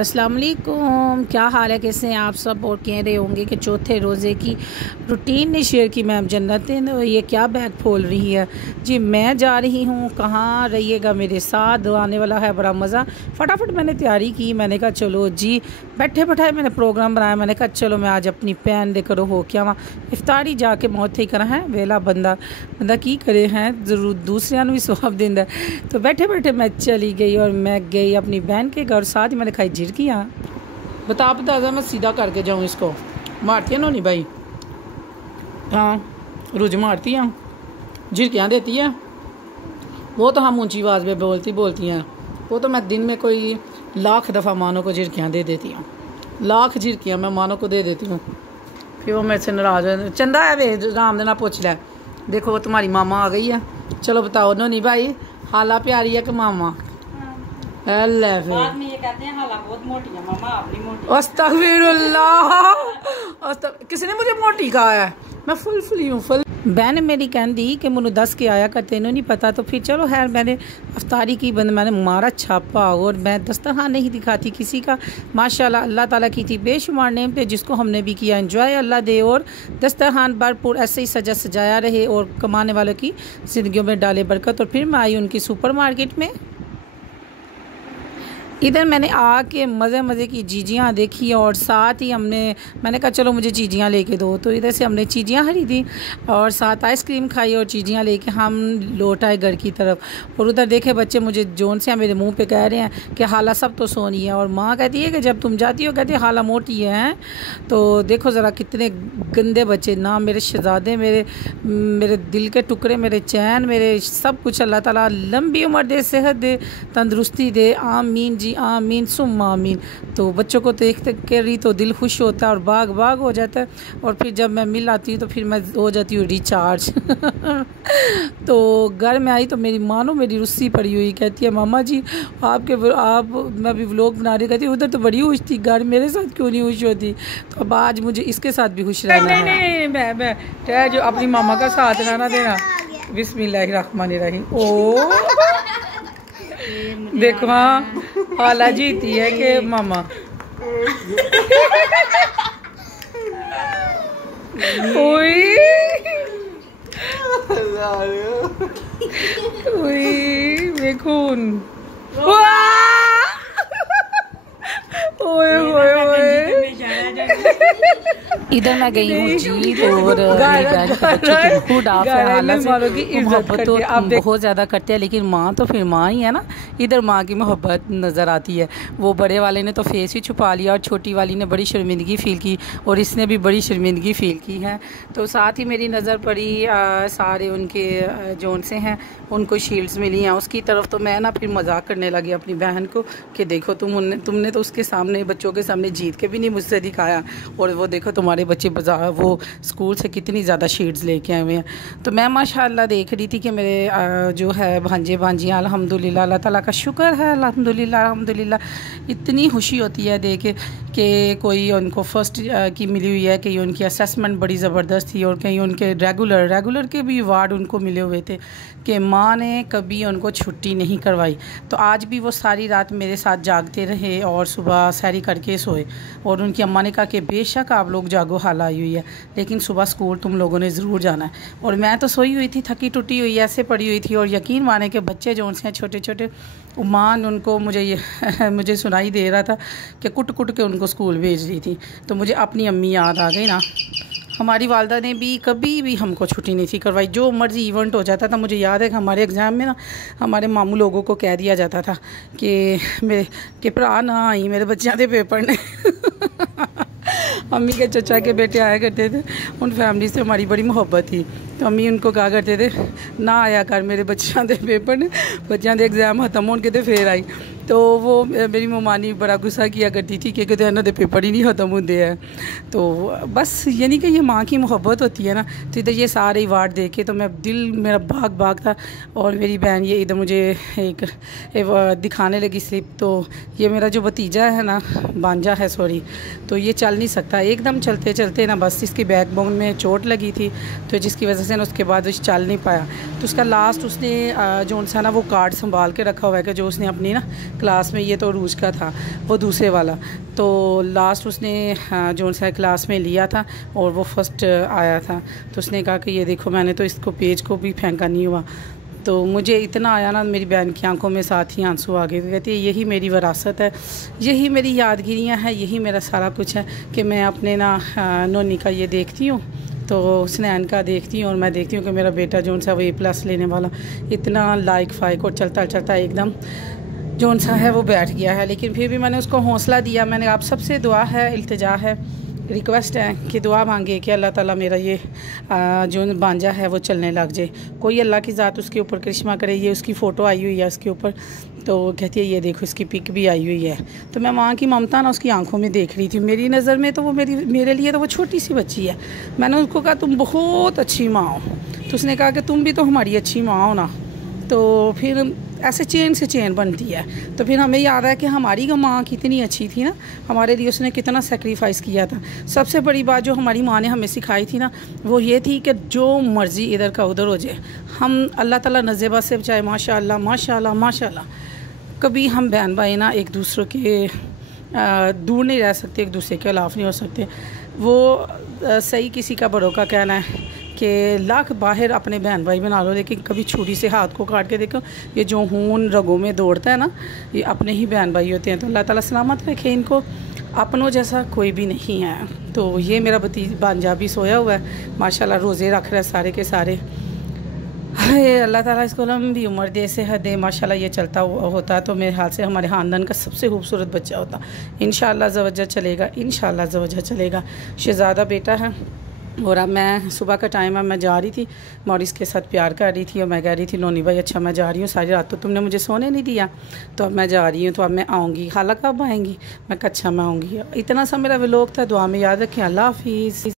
अस्सलाम वालेकुम, क्या हाल है, कैसे हैं आप सब। और कह रहे होंगे कि चौथे रोज़े की रूटीन ने शेयर की मैम जन्नत ने, ये क्या बैग खोल रही है जी। मैं जा रही हूँ, कहाँ रहिएगा मेरे साथ, आने वाला है बड़ा मज़ा। फटाफट मैंने तैयारी की, मैंने कहा चलो जी, बैठे बैठाए मैंने प्रोग्राम बनाया। मैंने कहा चलो मैं आज अपनी पैन दे करो हो क्या वहाँ इफ्तारी जाके मौत ही करा है, वेला बंदा की करे हैं ज़रूर दूसरिया भी स्वाब देंदा। तो बैठे बैठे मैं चली गई और मैं गई अपनी बहन के घर। साथ ही मैंने खाई झिड़कियाँ। बता मैं सीधा करके जाऊँ इसको, मारती है नहीं भाई, हाँ रुझ मारती हैं, झिड़कियाँ देती है वो। तो हम ऊंची आवाज़ में बोलती हैं वो। तो मैं दिन में कोई लाख दफ़ा मानो को झिड़कियाँ दे देती हूँ, लाख झिड़कियाँ मैं मानो को दे देती हूँ। फिर वो मेरे से नाराज़ है। चंदा है वे राम देना पूछ लिया, देखो वो तुम्हारी मामा आ गई है। चलो बताओ नहीं भाई, हाला प्यारी है कि मामा? बाद में ये कहते हैं हाला बहुत मोटी है, मामा आप नहीं मोटी। अस्तगफिरुल्लाह, किसी ने मुझे मोटी कहा है? मैं फुल हूँ फुल। बहन मेरी कहती कि मुझे 10 के आया करते इन्हों नहीं पता। तो फिर चलो खैर मैंने अफ्तारी की बंद, मैंने मारा छापा और मैं दस्तरखान नहीं दिखाती किसी का। माशाल्लाह अल्लाह ताला की थी बेशुमार नेम पे, जिसको हमने भी किया एंजॉय अल्लाह दे। और दस्तरखान भरपूर ऐसे ही सजाया रहे और कमाने वालों की ज़िंदगियों में डाले बरकत। और फिर मैं आई उनकी सुपर मार्केट में। इधर मैंने आके मज़े की चीज़ियाँ देखी और साथ ही मैंने कहा चलो मुझे चीज़ियाँ लेके दो। तो इधर से हमने चीज़ियाँ खरीदी और साथ आइसक्रीम खाई और चीज़ियाँ लेके हम लौट आए घर की तरफ। और उधर देखे बच्चे मुझे जोन से मेरे मुंह पे कह रहे हैं कि हाला सब तो सोनी है। और माँ कहती है कि जब तुम जाती हो कहती है हाला मोटी है। तो देखो ज़रा कितने गंदे बच्चे ना, मेरे शहज़ादे, मेरे दिल के टुकड़े, मेरे चैन, मेरे सब कुछ। अल्लाह ताला लंबी उम्र दे, सेहत दे, तंदुरुस्ती दे, आमीन जी आमीन सुम्मा आमीन। तो बच्चों को देख के रही तो दिल खुश होता है और बाग हो जाता है। और फिर जब मैं मिल आती हूँ तो फिर मैं हो जाती हूँ रिचार्ज। तो घर में आई तो मेरी मानो मेरी रुस्सी पड़ी हुई, कहती है मामा जी मैं भी व्लॉग बना रही। कहती उधर तो बड़ी खुश थी, घर मेरे साथ क्यों नहीं खुश होती? तो अब आज मुझे इसके साथ भी खुश रहना है। नहीं मैं जो अपनी मामा का साथ रहना देना। बिस्मिल्लाहिर्रहमानिर्रहीम। ओ देखो हाँ हाला जीती है कि मामा। ओए खून इधर मैं गई हूँ जीत और मोहब्बत तो बहुत ज़्यादा करते हैं, लेकिन माँ तो फिर माँ ही है ना। इधर माँ की मोहब्बत नज़र आती है। वो बड़े वाले ने तो फेस ही छुपा लिया और छोटी वाली ने बड़ी शर्मिंदगी फ़ील की और इसने भी बड़ी शर्मिंदगी फ़ील की है। तो साथ ही मेरी नज़र पड़ी सारे उनके जोन से हैं उनको शील्ड्स मिली हैं उसकी तरफ। तो मैं ना फिर मजाक करने लगी अपनी बहन को कि देखो तुमने तो उसके सामने बच्चों के सामने जीत के भी नहीं मुझसे दिखाया, और वो देखो तुम्हारे बच्चे बाजार वो स्कूल से कितनी ज़्यादा शीट्स लेके आए हुए हैं। तो मैं माशाल्लाह देख रही थी कि मेरे जो है भांजे भांजियाँ अल्हम्दुलिल्लाह, अल्लाह ताला का शुक्र है, अल्हम्दुलिल्लाह। इतनी खुशी होती है देख के कि कोई उनको फ़र्स्ट की मिली हुई है, कि उनकी असेसमेंट बड़ी ज़बरदस्त थी और कहीं उनके रेगुलर के भी अवार्ड उनको मिले हुए थे कि माँ ने कभी उनको छुट्टी नहीं करवाई। तो आज भी वो सारी रात मेरे साथ जागते रहे और सुबह सैरी करके सोए। और उनकी अम्मा ने कहा कि बेशक आप लोग जागो, हाला आई हुई है, लेकिन सुबह स्कूल तुम लोगों ने ज़रूर जाना है। और मैं तो सोई हुई थी, थकी टूटी हुई ऐसे पड़ी हुई थी। और यकीन माने के बच्चे जो उनसे छोटे छोटे उमान उनको मुझे सुनाई दे रहा था कि कुट के उनको स्कूल भेज रही थी। तो मुझे अपनी अम्मी याद आ गई ना। हमारी वालदा ने भी कभी भी हमको छुट्टी नहीं थी करवाई, जो मर्ज़ी इवेंट हो जाता था। मुझे याद है कि हमारे एग्ज़ाम में ना हमारे मामू लोगों को कह दिया जाता था कि भरा ना आई मेरे बच्चों के पेपर ने। अम्मी के चचा के बेटे आया करते थे, उन फैमिली से हमारी बड़ी मोहब्बत थी। तो अम्मी उनको कहा करते थे ना आया कर मेरे बच्चों के पेपर ने, बच्चों के एग्जाम खत्म होने के फिर आई। तो वो मेरी ममानी बड़ा गुस्सा किया करती थी कि इन्हों के पेपर ही नहीं ख़त्म होते हैं। तो बस यानी कि ये माँ की मोहब्बत होती है ना। तो इधर ये सारे अवार्ड देखे तो दिल मेरा भाग था। और मेरी बहन ये इधर मुझे एक दिखाने लगी स्लिप। तो ये मेरा जो भतीजा है ना, भांजा है सॉरी, तो ये चल नहीं सकता। एकदम चलते चलते ना बस इसकी बैकबोन में चोट लगी थी, तो जिसकी वजह से ना उसके बाद वो चल नहीं पाया। तो उसका लास्ट उसने जो सा ना वो कार्ड संभाल के रखा हुआ है कि जो उसने अपनी ना क्लास में, ये तो रूज का था, वो दूसरे वाला। तो लास्ट उसने जो सा क्लास में लिया था और वो फर्स्ट आया था, तो उसने कहा कि ये देखो मैंने तो इसको पेज को भी फेंका नहीं हुआ। तो मुझे इतना आया ना, मेरी बहन की आंखों में साथ ही आंसू आ गए। तो कहती है यही मेरी विरासत है, यही मेरी यादगिरियाँ हैं, यही मेरा सारा कुछ है कि मैं अपने ना नोनी का ये देखती हूँ, तो स्नैन का देखती हूँ, और मैं देखती हूँ कि मेरा बेटा जो सा वो A+ लेने वाला, इतना लाइक फाइक और चलता चलता एकदम जो सा है वो बैठ गया है। लेकिन फिर भी मैंने उसको हौसला दिया। मैंने आप सबसे दुआ है, इल्तिजा है, रिक्वेस्ट है कि दुआ मांगे कि अल्लाह ताला मेरा ये जो बांजा है वो चलने लग जाए। कोई अल्लाह की ज़ात उसके ऊपर करिश्मा करे। ये उसकी फ़ोटो आई हुई है उसके ऊपर, तो कहती है ये देखो इसकी पिक भी आई हुई है। तो मैं माँ की ममता ना उसकी आंखों में देख रही थी। मेरी नज़र में तो वो मेरे लिए तो वो छोटी सी बच्ची है। मैंने उसको कहा तुम बहुत अच्छी माँ हो, तो उसने कहा कि तुम भी तो हमारी अच्छी माँ हो ना। तो फिर ऐसे चेन से चेन बनती है। तो फिर हमें याद है कि हमारी माँ कितनी अच्छी थी ना, हमारे लिए उसने कितना सेक्रीफाइस किया था। सबसे बड़ी बात जो हमारी माँ ने हमें सिखाई थी ना, वो ये थी कि जो मर्ज़ी इधर का उधर हो जाए, हम अल्लाह ताला नज़ेबा से बचाए। माशाअल्लाह माशाअल्लाह माशाअल्लाह, कभी हम बहन भाई ना एक दूसरे के दूर नहीं रह सकते, एक दूसरे के खिलाफ नहीं हो सकते। वो सही किसी का बड़ों का कहना है कि लाख बाहर अपने बहन भाई बना लो, लेकिन कभी छुरी से हाथ को काट के देखो, ये जो खून रगों में दौड़ता है ना, ये अपने ही बहन भाई होते हैं। तो अल्लाह ताला सलामत रखे इनको, अपनों जैसा कोई भी नहीं है। तो ये मेरा भांजा भी सोया हुआ है माशाल्लाह, रोज़े रख रहा है सारे के सारे। हाय अल्लाह ताला इसको लंबी उम्र दे, सेहत दे। माशाल्लाह ये चलता होता तो मेरे हाल से हमारे ख़ानदान का सबसे खूबसूरत बच्चा होता। इंशाअल्लाह ज़वज्जा चलेगा, इंशाअल्लाह ज़वज्जा चलेगा। शहज़ादा बेटा है। और अब मैं सुबह का टाइम है, मैं जा रही थी, मॉरिस के साथ प्यार कर रही थी, और मैं कह रही थी नोनी भाई अच्छा मैं जा रही हूँ, सारी रात तो तुमने मुझे सोने नहीं दिया, तो अब मैं जा रही हूँ, तो अब मैं आऊँगी। खाला कब आएंगी? मैं कहा अच्छा मैं आऊँगी। इतना सा मेरा व्लॉग था, दुआ में याद रखें। अल्लाह हाफिज़।